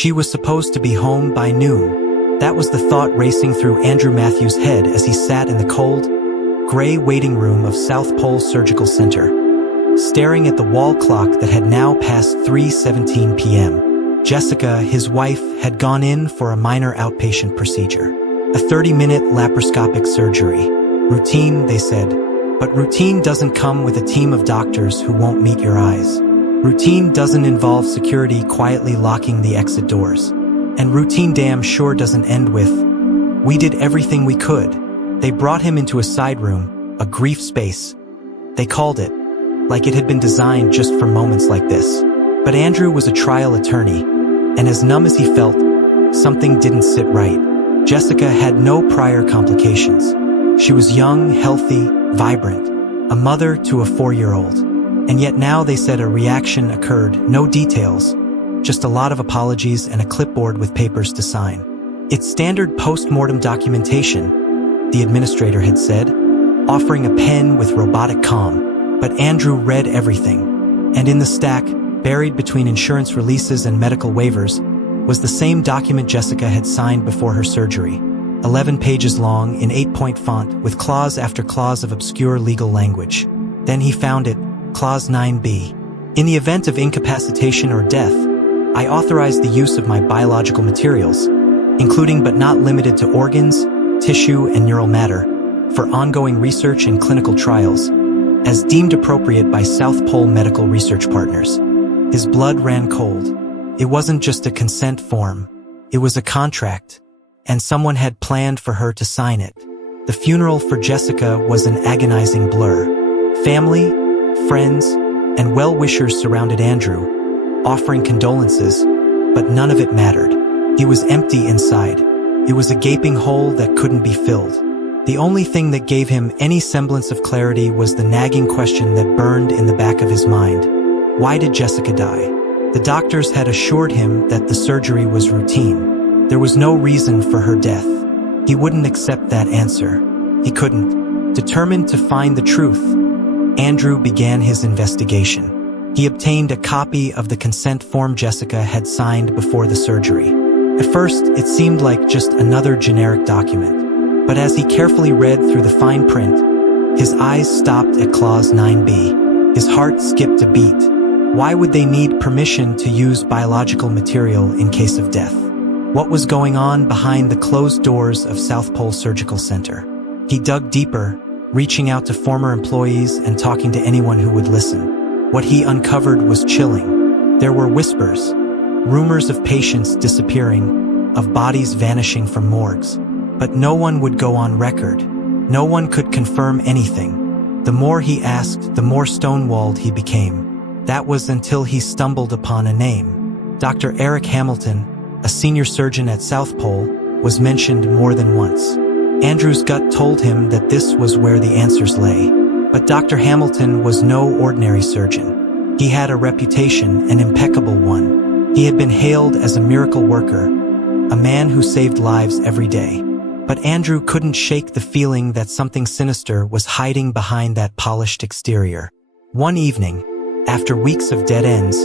She was supposed to be home by noon. That was the thought racing through Andrew Matthews' head as he sat in the cold, gray waiting room of South Pole Surgical Center, staring at the wall clock that had now passed 3:17 p.m. Jessica, his wife, had gone in for a minor outpatient procedure. A 30-minute laparoscopic surgery. Routine, they said. But routine doesn't come with a team of doctors who won't meet your eyes. Routine doesn't involve security quietly locking the exit doors. And routine damn sure doesn't end with, "We did everything we could." They brought him into a side room, a grief space. They called it, like it had been designed just for moments like this. But Andrew was a trial attorney, and as numb as he felt, something didn't sit right. Jessica had no prior complications. She was young, healthy, vibrant, a mother to a 4-year-old. And yet now they said a reaction occurred, no details, just a lot of apologies and a clipboard with papers to sign. "It's standard post-mortem documentation," the administrator had said, offering a pen with robotic calm. But Andrew read everything. And in the stack, buried between insurance releases and medical waivers, was the same document Jessica had signed before her surgery. 11 pages long in 8-point font with clause after clause of obscure legal language. Then he found it, Clause 9b. "In the event of incapacitation or death, I authorize the use of my biological materials, including but not limited to organs, tissue, and neural matter, for ongoing research and clinical trials, as deemed appropriate by South Pole Medical Research Partners." His blood ran cold. It wasn't just a consent form. It was a contract, and someone had planned for her to sign it. The funeral for Jessica was an agonizing blur. Family, friends, and well-wishers surrounded Andrew, offering condolences, but none of it mattered. He was empty inside. It was a gaping hole that couldn't be filled. The only thing that gave him any semblance of clarity was the nagging question that burned in the back of his mind. Why did Jessica die? The doctors had assured him that the surgery was routine. There was no reason for her death. He wouldn't accept that answer. He couldn't. Determined to find the truth, Andrew began his investigation. He obtained a copy of the consent form Jessica had signed before the surgery. At first, it seemed like just another generic document. But as he carefully read through the fine print, his eyes stopped at Clause 9b. His heart skipped a beat. Why would they need permission to use biological material in case of death? What was going on behind the closed doors of South Pole Surgical Center? He dug deeper, reaching out to former employees and talking to anyone who would listen. What he uncovered was chilling. There were whispers, rumors of patients disappearing, of bodies vanishing from morgues. But no one would go on record. No one could confirm anything. The more he asked, the more stonewalled he became. That was until he stumbled upon a name. Dr. Eric Hamilton, a senior surgeon at South Pole, was mentioned more than once. Andrew's gut told him that this was where the answers lay. But Dr. Hamilton was no ordinary surgeon. He had a reputation, an impeccable one. He had been hailed as a miracle worker, a man who saved lives every day. But Andrew couldn't shake the feeling that something sinister was hiding behind that polished exterior. One evening, after weeks of dead ends,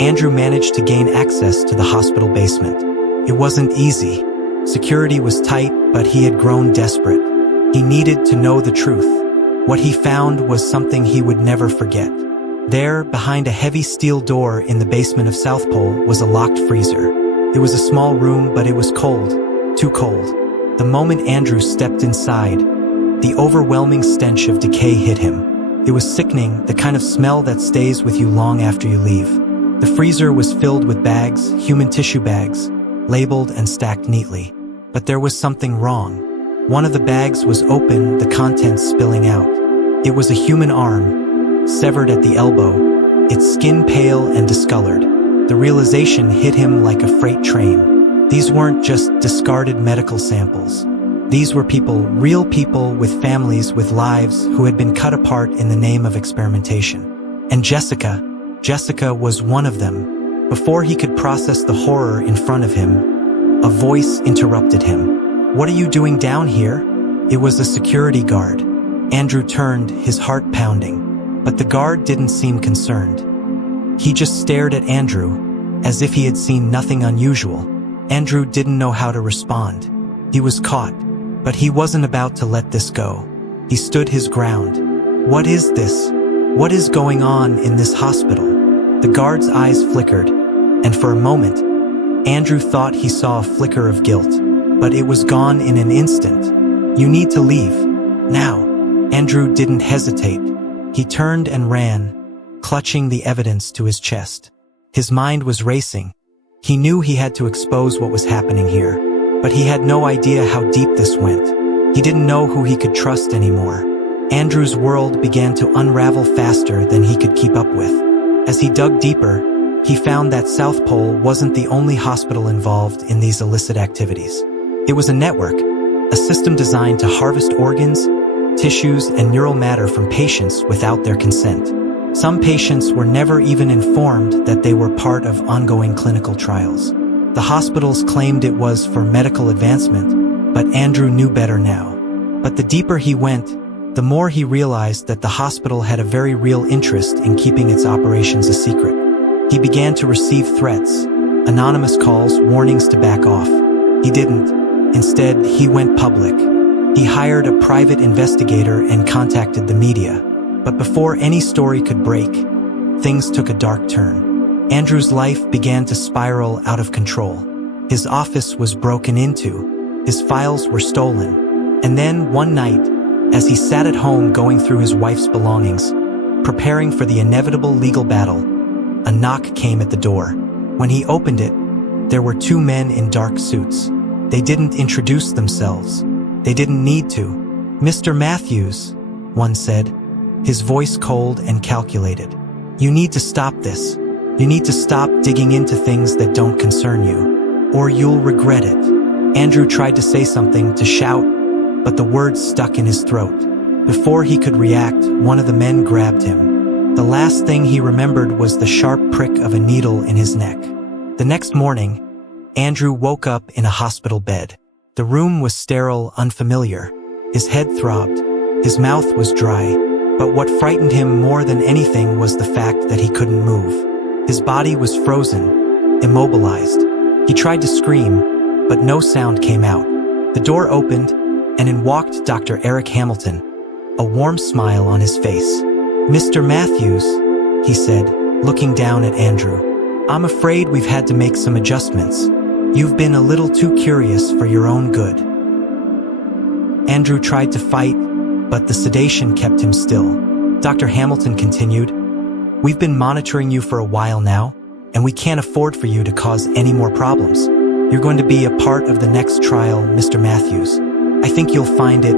Andrew managed to gain access to the hospital basement. It wasn't easy. Security was tight, but he had grown desperate. He needed to know the truth. What he found was something he would never forget. There, behind a heavy steel door in the basement of South Pole, was a locked freezer. It was a small room, but it was cold, too cold. The moment Andrew stepped inside, the overwhelming stench of decay hit him. It was sickening, the kind of smell that stays with you long after you leave. The freezer was filled with bags, human tissue bags, labeled and stacked neatly. But there was something wrong. One of the bags was open, the contents spilling out. It was a human arm, severed at the elbow, its skin pale and discolored. The realization hit him like a freight train. These weren't just discarded medical samples. These were people, real people with families, with lives who had been cut apart in the name of experimentation. And Jessica was one of them. Before he could process the horror in front of him, a voice interrupted him. "What are you doing down here?" It was a security guard. Andrew turned, his heart pounding. But the guard didn't seem concerned. He just stared at Andrew, as if he had seen nothing unusual. Andrew didn't know how to respond. He was caught, but he wasn't about to let this go. He stood his ground. What is this? What is going on in this hospital? The guard's eyes flickered, and for a moment, Andrew thought he saw a flicker of guilt, but it was gone in an instant. You need to leave. Now. Andrew didn't hesitate. He turned and ran, clutching the evidence to his chest. His mind was racing. He knew he had to expose what was happening here, but he had no idea how deep this went. He didn't know who he could trust anymore. Andrew's world began to unravel faster than he could keep up with. As he dug deeper, he found that South Pole wasn't the only hospital involved in these illicit activities. It was a network, a system designed to harvest organs, tissues, and neural matter from patients without their consent. Some patients were never even informed that they were part of ongoing clinical trials. The hospitals claimed it was for medical advancement, but Andrew knew better now. But the deeper he went, the more he realized that the hospital had a very real interest in keeping its operations a secret. He began to receive threats, anonymous calls, warnings to back off. He didn't. Instead, he went public. He hired a private investigator and contacted the media. But before any story could break, things took a dark turn. Andrew's life began to spiral out of control. His office was broken into. His files were stolen. And then, one night, as he sat at home going through his wife's belongings, preparing for the inevitable legal battle, a knock came at the door. When he opened it, there were two men in dark suits. They didn't introduce themselves. They didn't need to. "Mr. Matthews," one said, his voice cold and calculated. "You need to stop this. You need to stop digging into things that don't concern you, or you'll regret it." Andrew tried to say something, to shout, but the words stuck in his throat. Before he could react, one of the men grabbed him. The last thing he remembered was the sharp prick of a needle in his neck. The next morning, Andrew woke up in a hospital bed. The room was sterile, unfamiliar. His head throbbed. His mouth was dry. But what frightened him more than anything was the fact that he couldn't move. His body was frozen, immobilized. He tried to scream, but no sound came out. The door opened, and in walked Dr. Eric Hamilton, a warm smile on his face. "Mr. Matthews," he said, looking down at Andrew, "I'm afraid we've had to make some adjustments. You've been a little too curious for your own good." Andrew tried to fight, but the sedation kept him still. Dr. Hamilton continued, "We've been monitoring you for a while now, and we can't afford for you to cause any more problems. You're going to be a part of the next trial, Mr. Matthews. I think you'll find it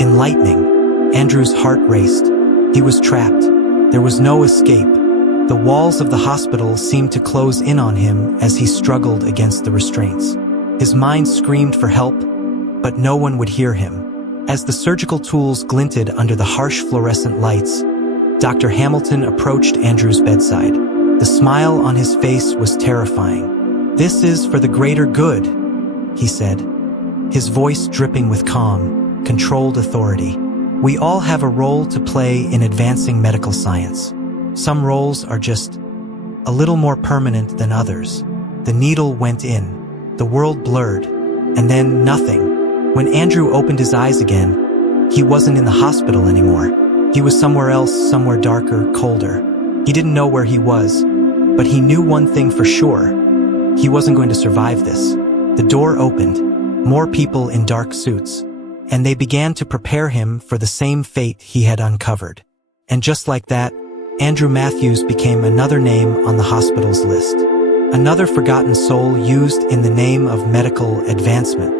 enlightening." Andrew's heart raced. He was trapped. There was no escape. The walls of the hospital seemed to close in on him as he struggled against the restraints. His mind screamed for help, but no one would hear him. As the surgical tools glinted under the harsh fluorescent lights, Dr. Hamilton approached Andrew's bedside. The smile on his face was terrifying. "This is for the greater good," he said, his voice dripping with calm, controlled authority. "We all have a role to play in advancing medical science. Some roles are just a little more permanent than others." The needle went in. The world blurred. And then nothing. When Andrew opened his eyes again, he wasn't in the hospital anymore. He was somewhere else, somewhere darker, colder. He didn't know where he was, but he knew one thing for sure. He wasn't going to survive this. The door opened. More people in dark suits. And they began to prepare him for the same fate he had uncovered. And just like that, Andrew Matthews became another name on the hospital's list. Another forgotten soul used in the name of medical advancement.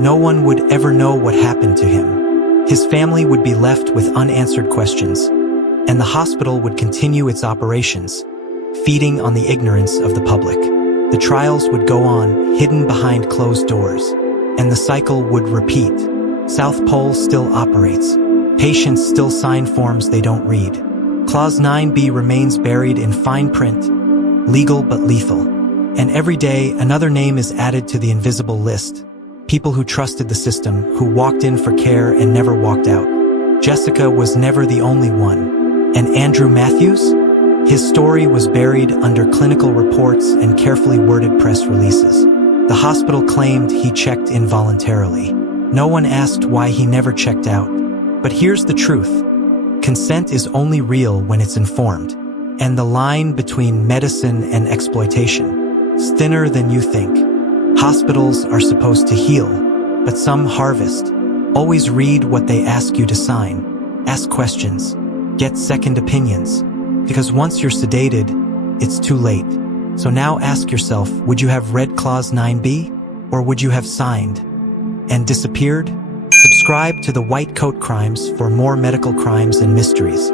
No one would ever know what happened to him. His family would be left with unanswered questions, and the hospital would continue its operations, feeding on the ignorance of the public. The trials would go on, hidden behind closed doors, and the cycle would repeat. South Pole still operates. Patients still sign forms they don't read. Clause 9b remains buried in fine print, legal but lethal. And every day, another name is added to the invisible list. People who trusted the system, who walked in for care and never walked out. Jessica was never the only one. And Andrew Matthews? His story was buried under clinical reports and carefully worded press releases. The hospital claimed he checked involuntarily. No one asked why he never checked out. But here's the truth. Consent is only real when it's informed. And the line between medicine and exploitation is thinner than you think. Hospitals are supposed to heal, but some harvest. Always read what they ask you to sign. Ask questions. Get second opinions. Because once you're sedated, it's too late. So now ask yourself, would you have read Clause 9b? Or would you have signed and disappeared? Subscribe to the White Coat Crimes for more medical crimes and mysteries.